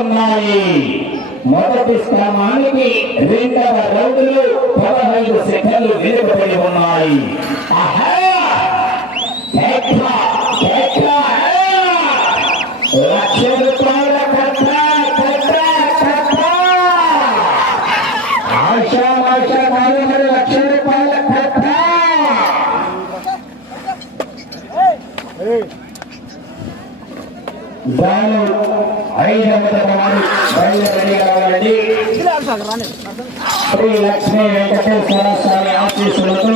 ఉన్నాయి. మొదటి స్థానం రెండవ రౌండ్లో పదహైదు సెకండ్లు వెనుకబడి ఉన్నాయి ఆహా! కేక! కేక! లక్ష రూపాయల కట్ట కట్ట కట్ట ఆశా ఆశా కాదు మరి లక్ష రూపాయల కట్ట దాని ఐదవ వారు బయలుదేరి కావాలండి శ్రీ లక్ష్మీ వెంకటేశ్వర స్వామి ఆశీస్సులతో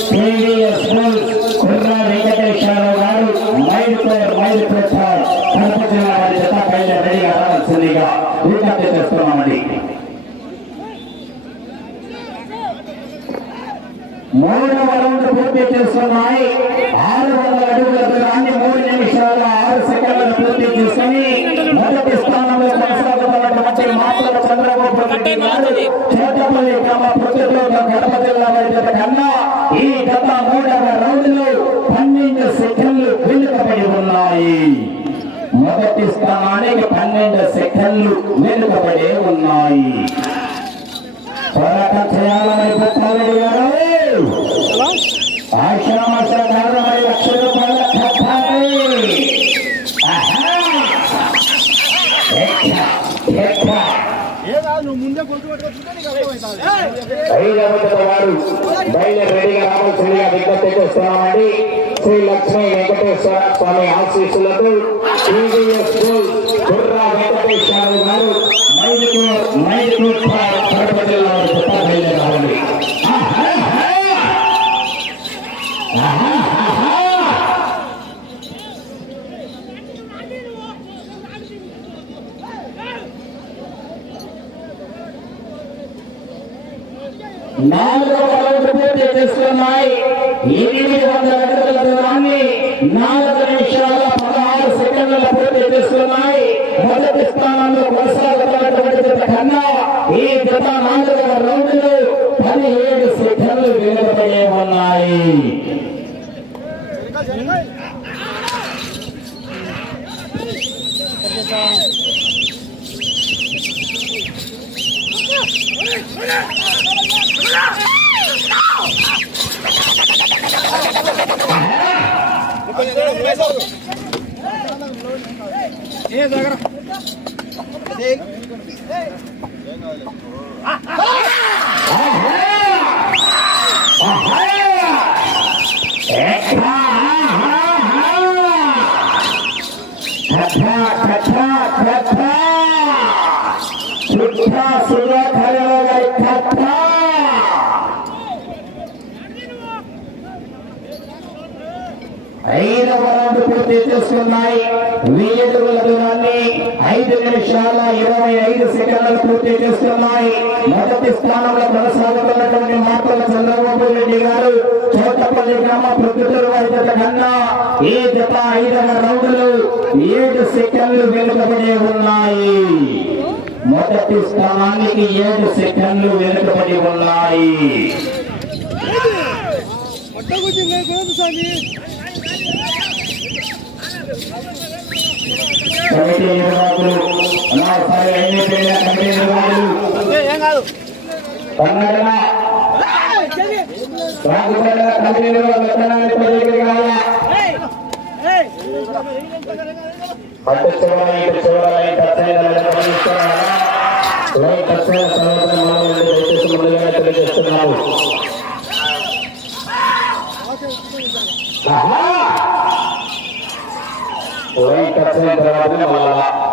స్కూల్ కుర్ర వెంకటేశ్వరరావు గారు మైల్పూర్ మైల్పూర్ కడప జిల్లా వారి జత బయలుదేరి రావాల్సిందిగా విజ్ఞప్తి చేస్తున్నామండి. మూడవ రౌండ్ పూర్తి చేస్తున్నాయి ఆరు వందల అడుగుల దూరాన్ని మూడు నిమిషాల ఆరు సెకండ్లను పూర్తి చేసుకుని మొదటి స్థానంలో కొనసాగుతున్నటువంటి మాటల చంద్రబాబు రెడ్డి గారు చేతపల్లి గ్రామ ప్రతిరోజు కడప జిల్లా వారి జత కన్నా ఈ గత మూడవ రౌండ్లో పన్నెండు సెకండ్లు వెనుకబడి ఉన్నాయి మొదటి స్థానానికి పన్నెండు సెకండ్లు వెనుకబడి ఉన్నాయి. పోరాటం చేయాలని పుట్టారెడ్డి గారు. ఆశ్రమాశ కారణమై లక్ష రూపాయల కట్టాలి వారు బయలుదేరి రెడీగా రావాల్సిందిగా విజ్ఞప్తి చేస్తున్నామండి. శ్రీ లక్ష్మీ వెంకటేశ్వర స్వామి ఆశీస్సులతో టీవీఎస్ కుర్రా వెంకటేశ్వర గారు మైదుకూర్ మైదుకూర్ కడప జిల్లా వారి జత బయలుదేరి రావాలి ఆహా! నాలుగవ రౌండ్ పూర్తి చేస్తున్నాయి ఎనిమిది వందల అడుగుల దూరాన్ని నాలుగు నిమిషాల పదహారు సెకండ్ల పూర్తి చేస్తున్నాయి మొదటి స్థానంలో కొనసాగుతున్నటువంటి జత కన్నా ఈ గత నాలుగు రౌండ్ పదిహేడు సెకండ్లు వెనుకబడే ఉన్నాయి. ఏ దగ్గర ఐదవ రౌండ్ వెయ్యి అడుగుల దూరాన్ని ఐదు నిమిషాల ఇరవై ఐదు సెకండ్లు పూర్తి చేసుకున్నాయి మొదటి స్థానంలో కొనసాగుతున్నటువంటి మాటల చంద్రబాబు రెడ్డి గారు చోటపల్లి గ్రామ ప్రొద్దుటూరు వారి జత కన్నా ఈ జత ఐదవ రౌండ్లు ఏడు సెకండ్లు వెనుకబడి ఉన్నాయి. మొదటి స్థానానికి ఏడు సెకండ్లు వెనుకబడి ఉన్నాయి. పట్టకొచ్చింది లేదు స్వామి కమిటీ నిర్వాహకులు అనాసారి ఎన్నికైన కమిటీ నిర్వాహకులు రాజకీయ కమిటీ నిర్వాహకులు కావాలా orang tak senang terhadap malah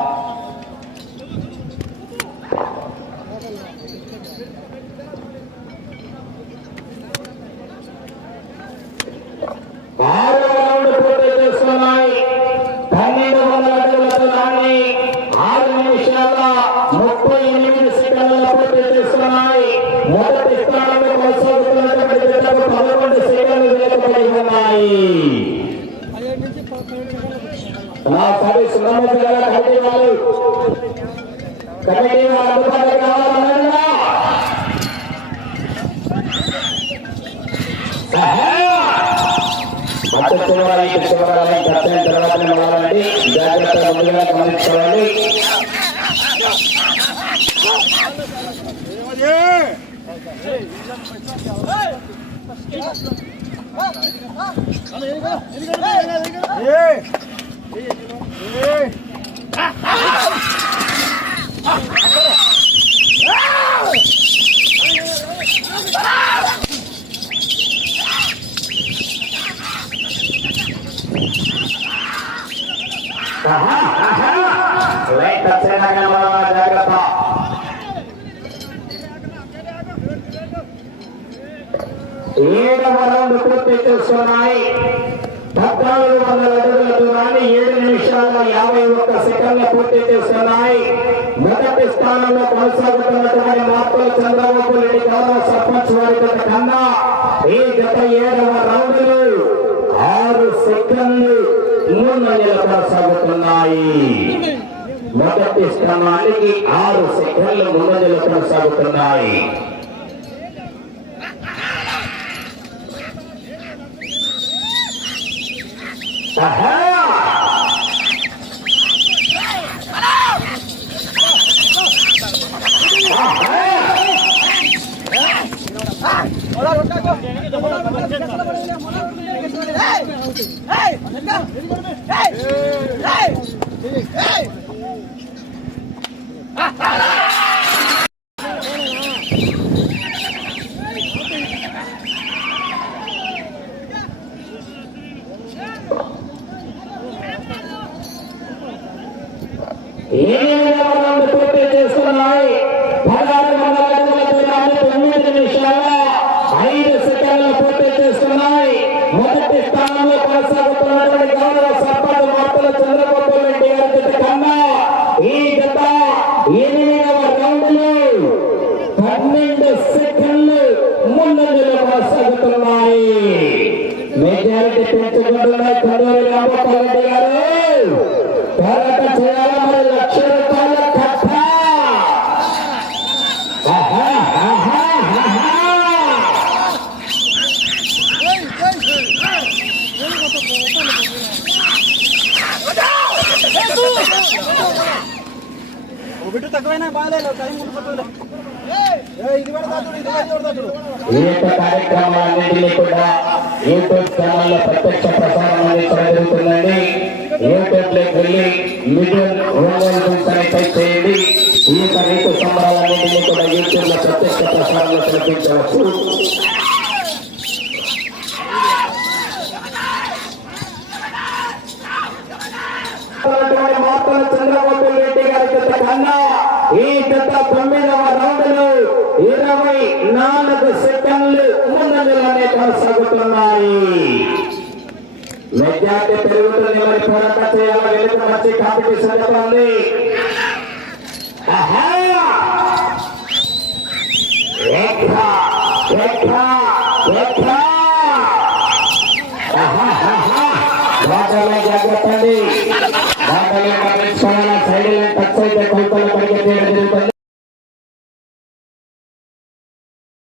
ఆహా, ఏడు రౌండ్ పూర్తి చేస్తున్నాయి. పద్నాలుగు వందల అడుగుల దూరాన్ని ఏడు నిమిషాల యాభై ఒక్క సెకండ్ల పూర్తి చేస్తున్నాయి. మొదటి స్థానంలో కొనసాగుతున్నటువంటి మార్పుల చంద్రబాబు రెడ్డి గౌరవ సర్పంచ్ వారి కన్నా ఈ గత ఏడవ రౌండ్లు ఆరు సెకండ్లు మూడు నెలలు కొనసాగుతున్నాయి. మొదటి స్థానానికి ఆరు సెకండ్లు మూడు నెలలు కొనసాగుతున్నాయి. ఆహా! ఎనిమిది రౌండ్ పూర్తి చేస్తున్నాయి పదహారు వందల అడుగుల దూరాన్ని తొమ్మిది నిమిషాల ఐదు సెకండ్లు పూర్తి చేస్తున్నాయి మొదటి స్థానంలో కొనసాగుతున్నటువంటి గౌరవ సర్పంచ్ మార్తల చంద్రబాబు రెడ్డి గారి జత కన్నా ఈ గత ఎనిమిదవ రౌండ్లో పన్నెండు సెకండ్లు ముందంజలో కొనసాగుతున్నాయి మెజారిటీ పెంచుకుంటున్నాయి కొండూరి రామగోపాల్ రెడ్డి గారు పోరాట చేయాలా మరి లక్ష రూపాయల కథ ఆహా, ఆహా, ఆహా. బిడ్డ తక్కువైనా బాగాలేదు టైం ఉండిపోతుంది ఇది కూడా తగ్గుడు ఇది కూడా తగ్గుడు ఈ యొక్క కార్యక్రమాలన్నింటినీ కూడా యూట్యూబ్ ఛానల్లో ప్రత్యక్ష ప్రసారం అందించడం జరుగుతుందండి. యూట్యూబ్లోకి వెళ్ళి మీడియం రూరల్ బుక్స్ చేయండి. ఈ యొక్క రైతు సంబరాలన్నింటినీ కూడా యూట్యూబ్లో ప్రత్యక్ష ప్రసారంలో కనిపించవచ్చు మార్తల చంద్రబాబు రెడ్డి గారి జత కన్నా ఈ జత తొమ్మిదవ రౌండ్లు ఇరవై నాలుగు సెకండ్లు ముందంజలోనే కొనసాగుతున్నాయి మెజార్టీ పెరుగుతుంది మరి పోరాట చేయాలి వెనుక మంచి కాంపిటీషన్ జరుగుతుంది ఆహా! ఎక్కా, ఎక్కా, ఎక్కా! బాటలో జాగ్రత్త అండి బాటలో గమనించుకోవాలా సైడ్ లైన్ టచ్ అయితే కొలతలు పరిగెత్తేయడం జరుగుతుంది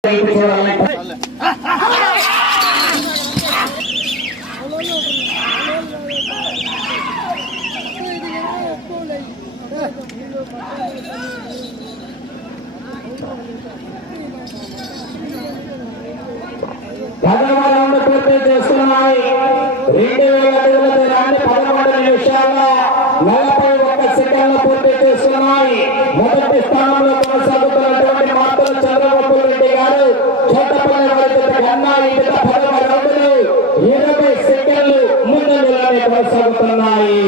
వైపు చూడాలి. పదవ రౌండ్ పూర్తి చేస్తున్నాయి రెండు వేల అడుగుల దూరాన్ని పదమూడు నిమిషాల నలభై ఒక్క సెకండ్లు పూర్తి చేస్తున్నాయి మొదటి స్థానంలో కొనసాగుతున్నటువంటి మాటలు చంద్రబాబు రెడ్డి గారు చోటపల్లి కన్నా ఇరవై సెకండ్లు కొనసాగుతున్నాయి.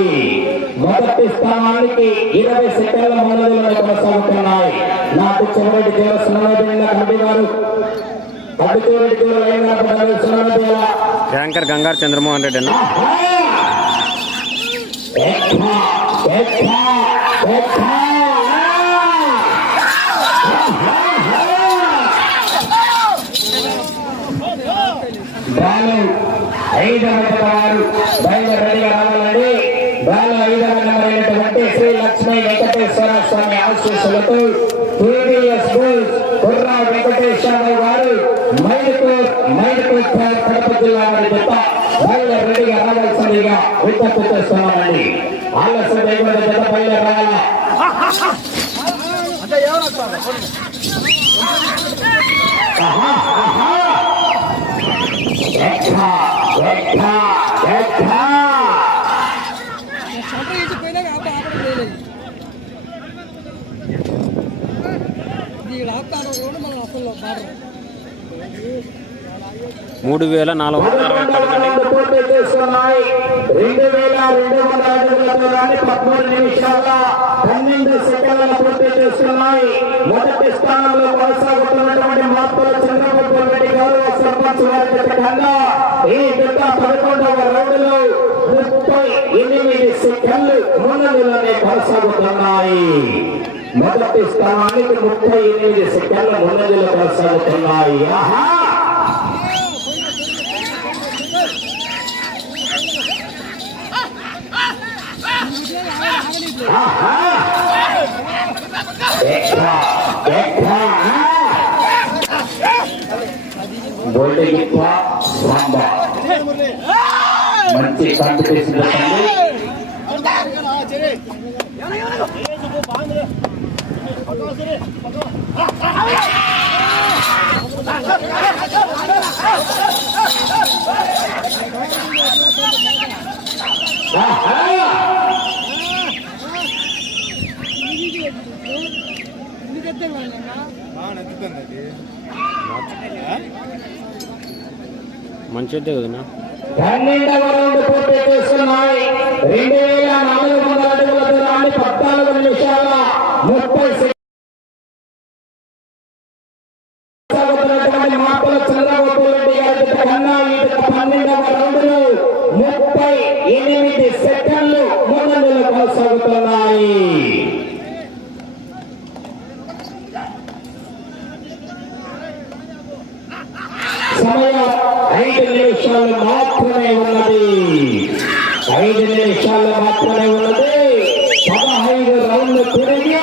మొదటి స్థానానికి ఇరవై సెకండ్ల కొనసాగుతున్నాయి. నాకు చివరి కమిటీ గారు యాంకర్ గంగారు చంద్రమోహన్ రెడ్డి అన్న. ఐదవ వారు బయలుదేరిగా రావాలండి బాలు ఐదవ నెంబర్ అయినటువంటి శ్రీ లక్ష్మీ వెంకటేశ్వర స్వామి ఆశీస్సులతో టీవీఎస్ బుల్స్ కుర్రా వెంకటేశ్వర గారు మైదుకూర్ మైదుకూర్ కడప జిల్లా వారి జత బయలుదేరిగా రావాల్సిందిగా విజ్ఞప్తి చేస్తున్నామండి. ఆలస్యం లేకుండా జత బయలుదేరి రావాలా అంటే ఏమన్నా ఈ లాక్డౌన్ కూడా మనం అసలు బాగా మూడు వేల నాలుగు వందల అరవై ఒక్క అడుగులండి రెండు వేల రెండు మొదటి స్థానంలో కొనసాగుతున్నటువంటి మాత్రం చంద్రబాబు రెడ్డి గారు సర్పంచ్ వారి ఈ పదకొండవ రౌండ్లో ముప్పై ఎనిమిది సెకండ్లు కొనసాగుతున్నాయి మొదటి స్థానానికి ముప్పై ఎనిమిది సెకండ్ల ముందులో కొనసాగుతున్నాయి. ఆహా! మంచి కాంపిటీషన్ మంచిదే కదన్నా? పన్నెండవ రౌండ్ పూర్తి చేస్తున్నాయి. రెండు వేల నాలుగు వందల అడుగుల దూరాన్ని పద్నాలుగు నిమిషాల ముప్పై సాగుతున్నటువంటి మాటల చంద్రబాబు రెడ్డి గారి జత కన్నా ఈ జత పన్నెండవ రౌండ్లో ముప్పై ఎనిమిది సెకండ్లు ముందంజలో కొనసాగుతున్నాయి సమయం ఐదు నిమిషాలు మాత్రమే ఉన్నది ఐదు నిమిషాలు మాత్రమే ఉన్నది పదహైదు రౌండ్లు తిరిగి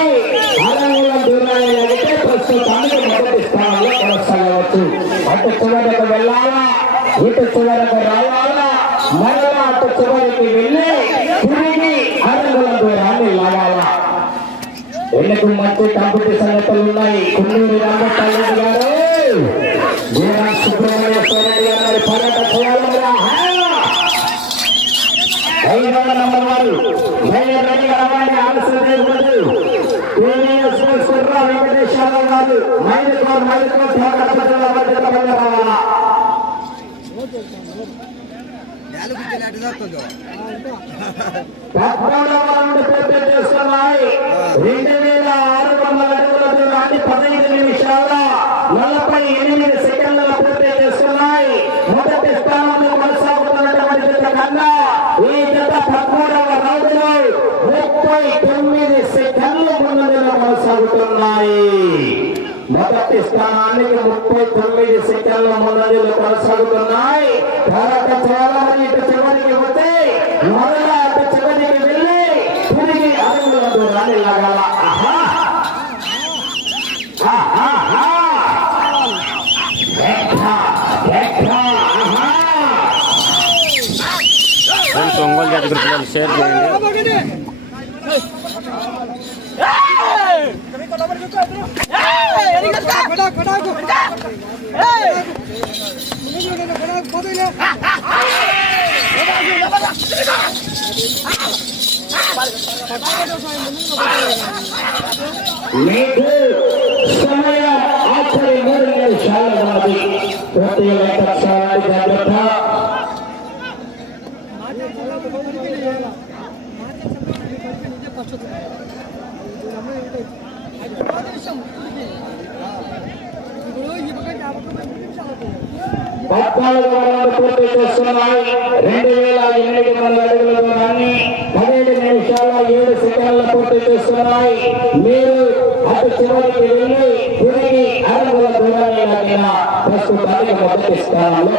అరంగుల దూరాన్ని అడిగితే ప్రస్తుతానికి మొదటి స్థానంలో కొనసాగవచ్చు అటు చివరకు వెళ్ళాలా ఇటు చివరకు రావాలా మరలా అటు చివరికి వెళ్ళి తిరిగి అరంగుల దూరాన్ని లాగాలా ఎన్నికలు మంచి కాంపిటీషన్ సంగతులు ఉన్నాయి కున్నూరు రామచంద్ర గారు వీరా సుబ్రహ్మణ్య స్వామి చేయాలి మరి. ఆహా! నంబర్ వారు మేయర్ రెడ్డి ఆలస్యం వెంకటేశ్వరరావు గారు మైలుకో మైలుకో మధ్యలో రావాలా రెండు వేల ఆరు వందల అడుగుల దూరాన్ని పదహైదు నిమిషాల నలభై ఎనిమిది సెకండ్ల పూర్తి చేస్తున్నాయి మొదటి స్థానంలో కొనసాగుతున్నటువంటి జత కన్నా ఈ జత పదమూడవ రౌండ్లో ముప్పై తొమ్మిది సెకండ్లు ముందంజలో కొనసాగుతున్నాయి. మొదటి స్థానానికి ముప్పై తొమ్మిది సెకండ్ల ముందంజలో కొనసాగుతున్నాయి. భారత చేయాలని ఇటు చివరికి వస్తే మరలా అటు చివరికి వెళ్ళి తిరిగి అడుగుల దూరాన్ని లాగాల ఆహా! ఒంగోలు జాతి గ్రూప్ షేర్ చేయండి. మీకు సమయం ఆఖరి మూడు ప్రతి ఒక్క జాగ్రత్త ఇప్పుడు ఈ పక్క యాభై నిమిషాలు పద్నాలుగు వందలు పూర్తి చేస్తున్నాయి రెండు వేల ఎనిమిది వందల అడుగుల దూరాన్ని పదిహేడు నిమిషాల ఏడు సెకండ్ల పూర్తి చేస్తున్నాయి మీరు అటు చివరికి వెళ్ళి తిరిగి అడుగుల దూరాన్ని లాగిన ప్రస్తుతానికి మొదటి స్థానంలో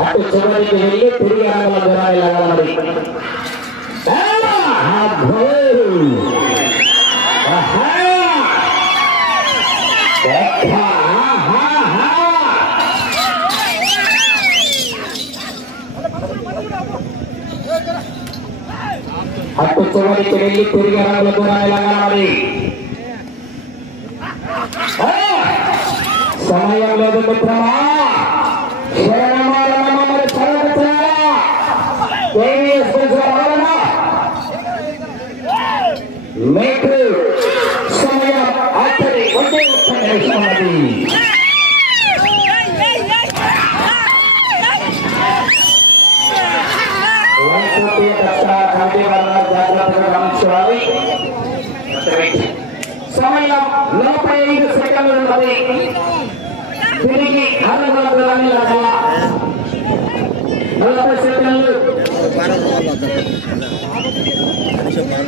అటు చివరికి వెళ్ళి తిరిగి రంగుల దూరాన్ని లాగాలి అబ్బో! ఆహా! ఆహా! ఆహా! అటు చివరికి వెళ్ళి తిరిగి రంగుల దూరాన్ని లాగాలి ఆ! సమయం లేదు మిత్రమా శరణమాల మమ్మల్ని చదవచ్చారా కేవీఎస్ గుజరాలనా మీకు సమయం అతడి ఒకే ఒక్క నిమిషం ఉన్నది లేకపోతే దసరా కమిటీ వల్ల జాగ్రత్తగా గమనించాలి సమయం నలభై ఐదు సెకండ్లు ఉన్నది తిరిగి అరవై దూరాన్ని లాగా నలభై సెకండ్లు సమయం ముప్పై సెకండ్లు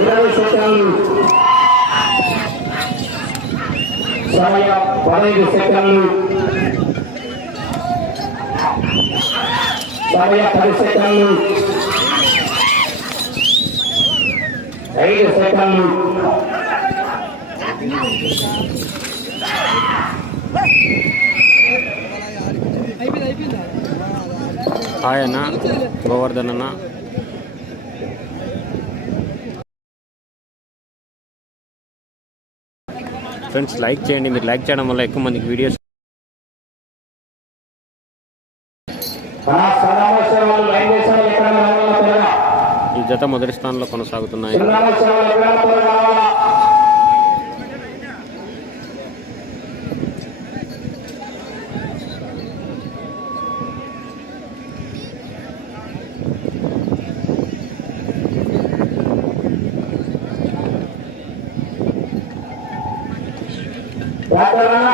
ఇరవై సెకండ్లు సమయం పదహైదు సెకండ్లు సమయం పది సెకండ్లు ఐదు సెకండ్లు. హాయ్ అన్న గోవర్ధన్ అన్న ఫ్రెండ్స్ లైక్ చేయండి. మీరు లైక్ చేయడం వల్ల ఎక్కువ మందికి వీడియోస్ ఈ జత మొదటి స్థానంలో కొనసాగుతున్నాయి సదామోత్సవం వాళ్ళు ఎక్కడ త్వరగా రావాలా డాక్టర్ అన్న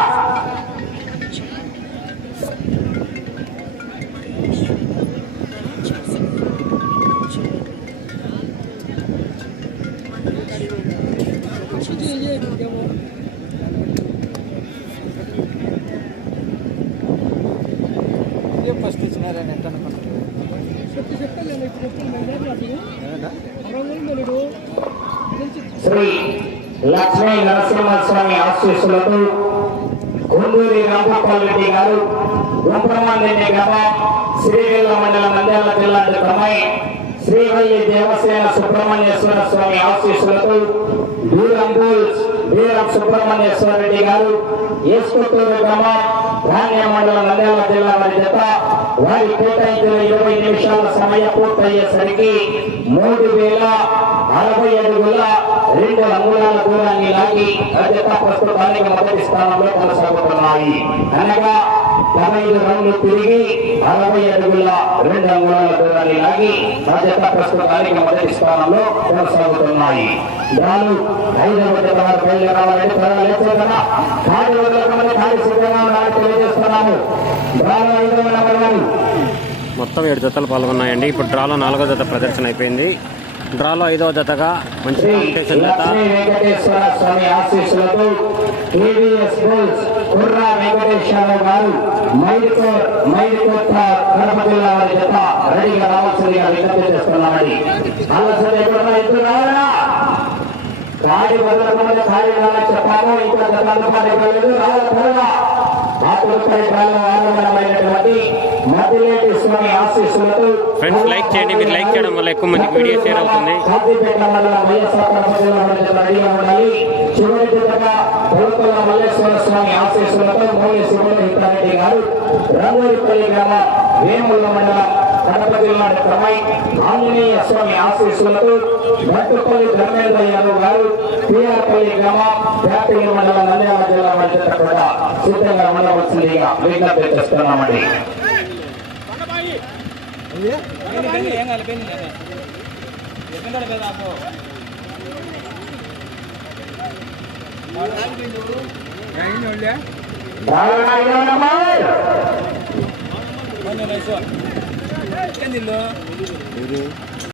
ఫస్ట్ ఇచ్చినారని ఎంత అనుకుంటున్నాను శ్రీ లక్ష్మీ నరసింహస్వామి ఆశీస్సులతో కొండూరి రామగోపాల్ గారు గుంపరమాండెడ్డి గ్రామం శ్రీవెల్ల మండలం నంద్యాల జిల్లా కమాయి శ్రీవల్లి దేవసేన సుబ్రహ్మణ్యేశ్వర స్వామి ఆశీస్సులతో వీరంబూల్ వీరం సుబ్రహ్మణ్యేశ్వర రెడ్డి గారు ఏసుకొత్తూరు గ్రామం ధాన్య మండలం నంద్యాల జిల్లా వారి చేత వారి కేటాయించిన ఇరవై నిమిషాల సమయం పూర్తయ్యేసరికి మూడు వేల అరవై అడుగుల రెండు అంగుళాల దూరాన్ని లాగి అజత ప్రస్తుతానికి మొదటి స్థానంలో కొనసాగుతున్నాయి. అనగా పదహైదు రౌండ్లు తిరిగి అరవై అడుగుల రెండు అంగుళాల దూరాన్ని లాగి అజత ప్రస్తుతానికి మొదటి స్థానంలో కొనసాగుతున్నాయి. దాని ఐదవ జత వారు బయలుదేరాలంటే త్వరగా లేచే కదా? ఖాళీ వదలకమని ఖాళీ సిద్ధంగా ఉన్నారని తెలియజేస్తున్నాము. దాని ఐదవ నెంబర్ వన్ మొత్తం ఏడు జతలు పాల్గొన్నాయండి. ఇప్పుడు డ్రాలో నాలుగో జత ప్రదర్శన అయిపోయింది. డ్రాలో ఐదవ జతగా మంచి కాంపిటీషన్ జత. చెప్పాము. ఇంకా రావాలి ఫ్రెండ్స్ లైక్ చేయండి మీరు లైక్ చేయడం వల్ల ఎక్కువ మందికి వీడియో షేర్ అవుతుంది. వేముల మండలం కడప జిల్లా క్రమై ఆంజనేయ స్వామి ఆశీస్సులతో భట్టుపల్లి ధర్మేంద్ర యాదవ్ గారు పిఆర్పల్లి గ్రామం పేపల్లి మండలం నంద్యాల జిల్లా మధ్య కూడా సిద్ధంగా ఉండవలసిందిగా విజ్ఞప్తి చేస్తున్నామండి ఏం కలిపింది ఎక్కడ లేదు నారాయణ నమః. కొంచెం ఎక్కడ నీళ్ళు